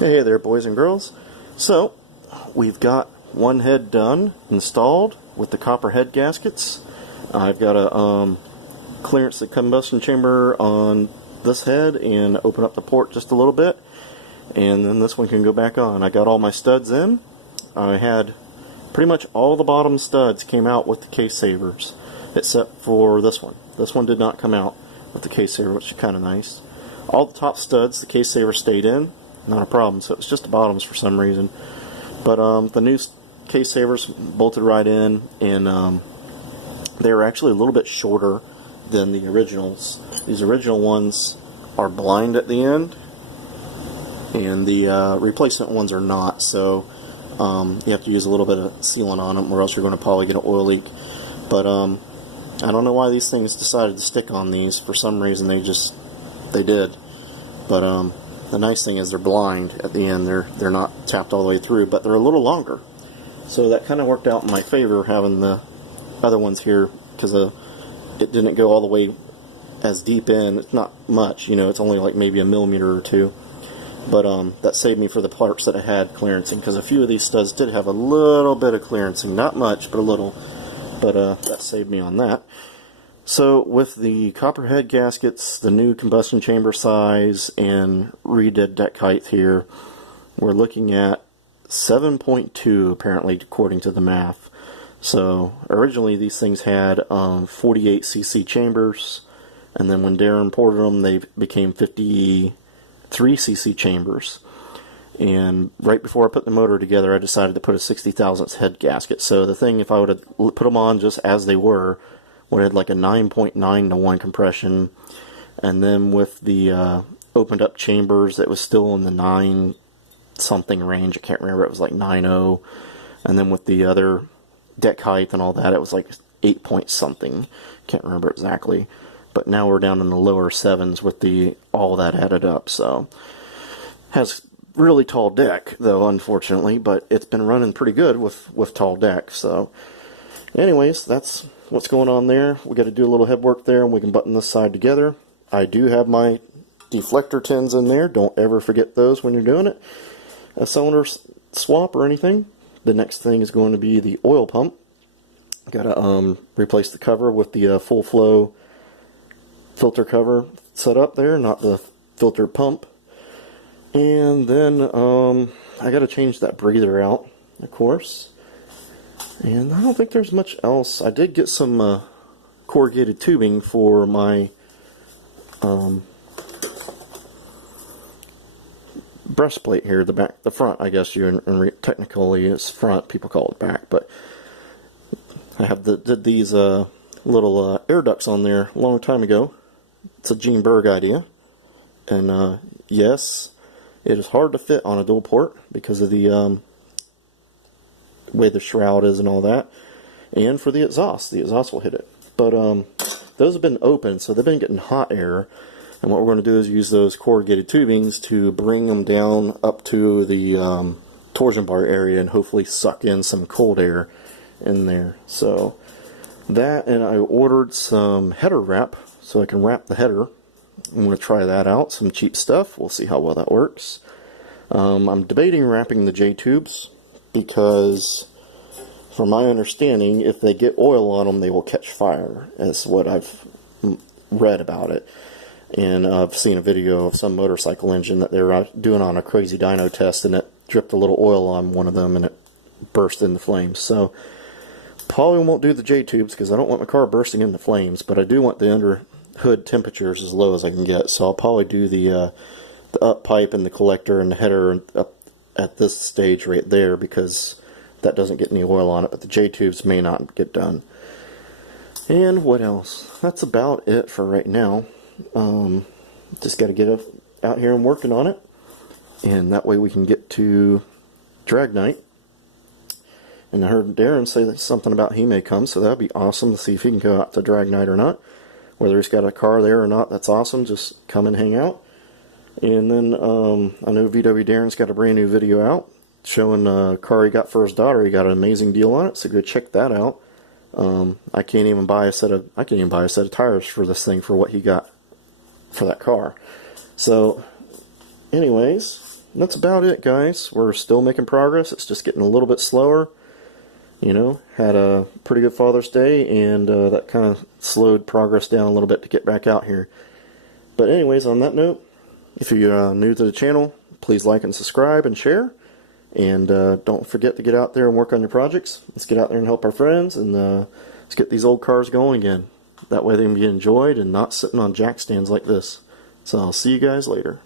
Hey there, boys and girls. So, we've got one head done, installed with the copper head gaskets. I've got to clearance the combustion chamber on this head and open up the port just a little bit, and then this one can go back on. I got all my studs in. I had pretty much all the bottom studs came out with the case savers, except for this one. This one did not come out with the case saver, which is kind of nice. All the top studs, the case saver stayed in. Not a problem, so it was just the bottoms for some reason. But the new case savers bolted right in, and they were actually a little bit shorter than the originals. These original ones are blind at the end, and the replacement ones are not, so you have to use a little bit of sealant on them, or else you're going to probably get an oil leak. But I don't know why these things decided to stick on these. For some reason they did. But the nice thing is they're blind at the end. They're not tapped all the way through, but they're a little longer. So that kind of worked out in my favor, having the other ones here, because it didn't go all the way as deep in. It's not much, you know, it's only like maybe a millimeter or two. But that saved me for the parts that I had clearancing, because a few of these studs did have a little bit of clearancing. Not much, but a little. But that saved me on that. So with the copperhead gaskets, the new combustion chamber size, and redid deck height here, we're looking at 7.2 apparently, according to the math. So originally these things had 48cc chambers, and then when Darren ported them, they became 53cc chambers. And right before I put the motor together, I decided to put a 60 thousandths head gasket. So the thing, if I would have put them on just as they were, would have had like a 9.9 to 1 compression, and then with the opened up chambers, it was still in the 9 something range. I can't remember, it was like 9.0, and then with the other deck height and all that, it was like 8 point something. Can't remember exactly, but now we're down in the lower 7s with all that added up. So has really tall deck though, unfortunately, but it's been running pretty good with tall deck. So anyways, that's what's going on there. We got to do a little head work there, and we can button this side together. I do have my deflector tins in there. Don't ever forget those when you're doing it. A cylinder swap or anything. The next thing is going to be the oil pump. Got to replace the cover with the full flow filter cover set up there, not the filter pump. And then I got to change that breather out, of course. And I don't think there's much else. I did get some corrugated tubing for my breastplate here, the front, I guess technically it's front, people call it back, but I have did these little air ducts on there a long time ago. It's a Gene Berg idea, and yes, it is hard to fit on a dual port because of the way the shroud is and all that, and for the exhaust will hit it. But those have been open, so they've been getting hot air, and what we're going to do is use those corrugated tubings to bring them down up to the torsion bar area and hopefully suck in some cold air in there. So that, and I ordered some header wrap so I can wrap the header. I'm going to try that out, some cheap stuff. We'll see how well that works. I'm debating wrapping the J-tubes, because from my understanding, if they get oil on them, they will catch fire, is what I've read about it. And I've seen a video of some motorcycle engine that they were doing on a crazy dyno test, and it dripped a little oil on one of them and it burst into flames. So probably won't do the J-tubes because I don't want my car bursting into flames, but I do want the under hood temperatures as low as I can get. So I'll probably do the up pipe and the collector and the header up at this stage right there, because that doesn't get any oil on it, but the J-tubes may not get done. And what else? That's about it for right now. Just got to get out here and working on it, and that way we can get to drag night. And I heard Darren say something about he may come, so that'd be awesome to see if he can go out to drag night or not. Whether he's got a car there or not, that's awesome. Just come and hang out. And then I know VW Darren's got a brand new video out showing a car he got for his daughter. He got an amazing deal on it, so go check that out. I can't even buy a set of tires for this thing for what he got for that car. So anyways, that's about it, guys. We're still making progress. It's just getting a little bit slower. You know, had a pretty good Father's Day, and that kind of slowed progress down a little bit to get back out here. But anyways, on that note, if you're new to the channel, please like and subscribe and share. And don't forget to get out there and work on your projects. Let's get out there and help our friends, and let's get these old cars going again. That way they can be enjoyed and not sitting on jack stands like this. So I'll see you guys later.